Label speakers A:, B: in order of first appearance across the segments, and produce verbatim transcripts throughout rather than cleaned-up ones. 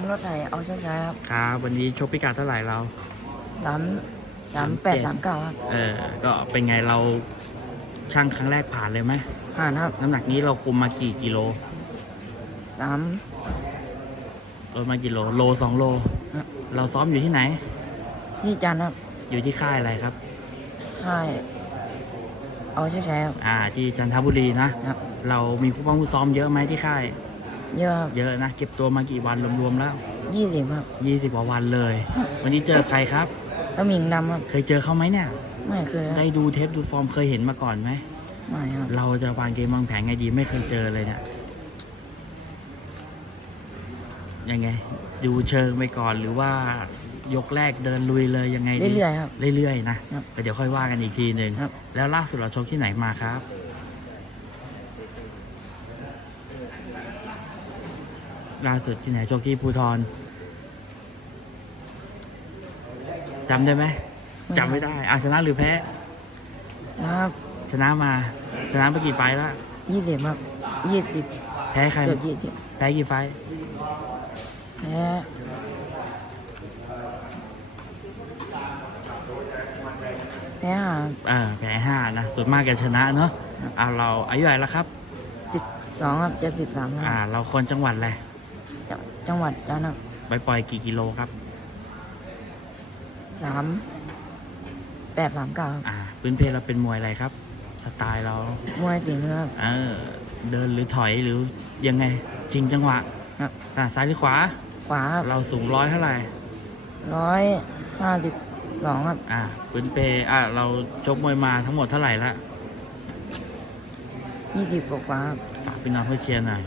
A: รถไถเอาช้าๆครับ
B: ครับวันนี้ชกพิกัดเท่าไหร่เรา
A: สามสามแปดสามเก้าครับ
B: เออก็เป็นไงเราช่างครั้งแรกผ่านเลยไหม
A: ผ่านครับ
B: น้ำหนักนี้เราคุมมากี่กิโล
A: สาม
B: เออมากี่โลโลสองโล
A: ครับ
B: เราซ้อมอยู่ที่ไหน
A: ที่จันทร์ครับ
B: อยู่ที่ค่ายอะไรครับ
A: ค่ายเอาช้าๆครับ
B: อ่าที่จันทบุรีนะครับเรามีคู่ป้องคู่ซ้อมเยอะไหมที่ค่าย
A: เยอะครับ
B: เยอะนะเก็บตัวมากี่วันรวมๆแล้ว
A: ยี่สิบครับ
B: ยี่สิบกว่าวันเลยวันนี้เจอใครครับ
A: สมิงดำครับ
B: เคยเจอเขาไหมเนี่ย
A: ไม่เคย
B: ได้ดูเทปดูฟอร์มเคยเห็นมาก่อนไหม
A: ไม่ครับ
B: เราจะวางเกมวางแผนไงดีไม่เคยเจอเลยเนี่ยยังไงดูเชิงไปก่อนหรือว่ายกแรกเดินลุยเลยยังไงดี
A: เรื่อยๆครับ
B: เรื่อยๆนะเดี๋ยวค่อยว่ากันอีกทีหนึ่งแล้วล่าสุดเราชกที่ไหนมาครับล่าสุดที่ไหนชกที่ภูธรจำได้ไหมจำไม่ได้อาชนะหรือแพ้
A: ครับ
B: ชนะมาชนะไปกี่ไฟล์แล้ว
A: ยี่สิบครับยี่สิบ
B: แพ้ใคร
A: เกือบยี่สิบ
B: แพ้กี่ไฟล์
A: แพ้แพ้ห้า
B: อ่าแพ้ห้านะส่วนมากจะชนะเนาะอ่าเราอายุเท่าไหร่แล้วครับ
A: สิบสองครับจะสิบสามครับ
B: อ่าเราคนจังหวัดอะไร
A: จังหวัดจันทร์ครับ
B: ไปปล่อยกี่กิโลครับ
A: สามแปดสามเก้า
B: อ่าพื้นเพเราเป็นมวยอะไรครับสไตล์เรา
A: มวยฝีมือครับ
B: เออเดินหรือถอยหรือยังไงจริงจังหวะ
A: ครับ
B: อ่าซ้ายหรือขวา
A: ขวา
B: เราสูงร้อยเท่าไหร่
A: ร้อยห้าสิบสองครับ
B: อ่าพื้นเพอ่าเราชกมวยมาทั้งหมดเท่าไหร่ละ
A: ยี่สิบกว่าครับ
B: ฝากพี่น้องเพื่อเชียร์หน่อย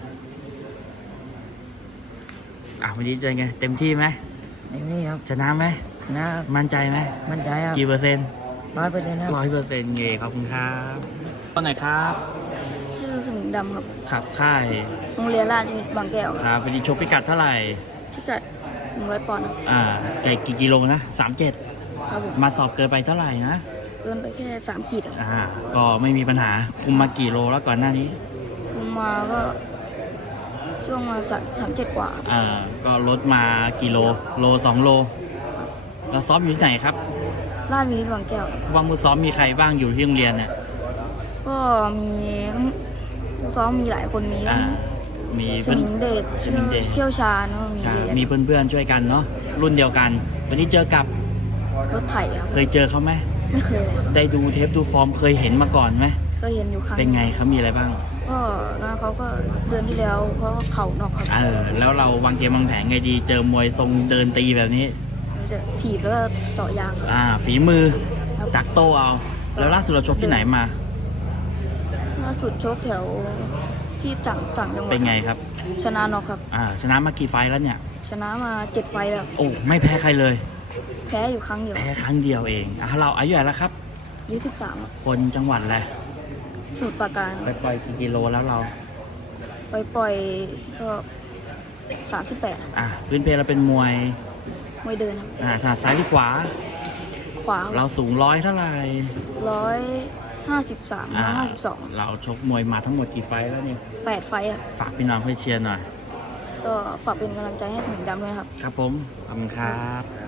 B: อ่ะวันนี้เจอไงเต็มที่ไหม
A: ไม่มีครับ
B: ชนะไหม
A: ชนะ
B: มั่นใจไหม
A: มั่นใจครับ
B: กี่เปอร์เซ็นต์
A: ร้อยเปอร์เซ็นต์ครับ
B: ร้อยเปอร์เซ็นต์เงขอบคุณครับต้นไหนครับ
C: ชื่อสมิงดำครับ
B: ขับค่าย
C: โรงเรียนราชวิทย์บางแก้ว
B: ครับวันนี้ชกพิกัดเท่าไหร่
C: พิกัดหนึ่งร้อยปอนด์
B: อ่าไก่กี่กิโลนะสามเจ็ด
C: ครับผม
B: มาสอบเกินไปเท่าไหร่นะ
C: เกินไปแค่สามขีดครับ
B: อ่าก็ไม่มีปัญหาคุมมากี่โลแล้วก่อนหน้านี้
C: คุมมาก็ช่วงมาสามสามเจ็ดกว่า
B: อ่าก็ลดมากี่โลโลสองโลเราซ้อมอยู่ที่ไหนครับ
C: ราชวิทย์บางแก้ว
B: ว่างมือซ้อมมีใครบ้างอยู่ที่โรงเรียนเนี่ย
C: ก็มีซ้อมมีหลายคนมี
B: มี
C: สมิงเดชเชี่ยวชาญมี
B: มีเพื่อนๆช่วยกันเนาะรุ่นเดียวกันวันนี้เจอกับ
C: รถไถครับ
B: เคยเจอเขาไหม
C: ไม่เคย
B: ได้ดูเทปดูฟอร์มเคยเห็นมาก่อนไหม
C: เคยเห็นอยู่ครั้ง
B: เป็นไงเขามีอะไรบ้าง
C: ก็งานเขาก็เดือนที่แล้วเพราะเข่านอกครับ
B: เออแล้วเราวางเกมวางแผนไงดีเจอมวยทรงเดินตีแบบนี้
C: จะถีบแล้วก็เจาะยาง
B: อ่าฝีมือจักโตเอาแล้วล่าสุดเราชกที่ไหนมา
C: ล่าสุดชกแถวที่จังต่างจังหวัด
B: เป็นไงครับ
C: ชนะน็อกครับ
B: อ่าชนะมากี่ไฟแล้วเนี่ย
C: ชนะมาเจ็ดไฟแล้ว
B: โอ้ไม่แพ้ใครเลย
C: แพ้อยู่ครั้งเดียว
B: แพ้ครั้งเดียวเองอ่ะเราอายุเท่าไหร่แล้วครับ
C: ยี่สิบสาม
B: คนจังหวัดอะไร
C: สมุทรปราการ
B: ไปปล่อยกี่กิโลแล้วเรา
C: ไปปล่อยก็สามสิบแปด
B: อ่ะพื้นเพเราเป็นมวย
C: มวยเดิน
B: อ่าถนัดซ้ายหรือขวา
C: ขวา
B: เราสูงร้อยเท่าไหร่
C: ร้อยห้าสิบสามร้อยห้าสิบสอง
B: เราชกมวยมาทั้งหมดกี่ไฟแล้วเนี่ย
C: แปดไฟอ่ะ
B: ฝากพี่น้องเพื่อเชียร์หน่อย
C: ก็ฝากเป็นกำลังใจให้สมิงดำด้วยครับ
B: ครับผมขอบคุณครับ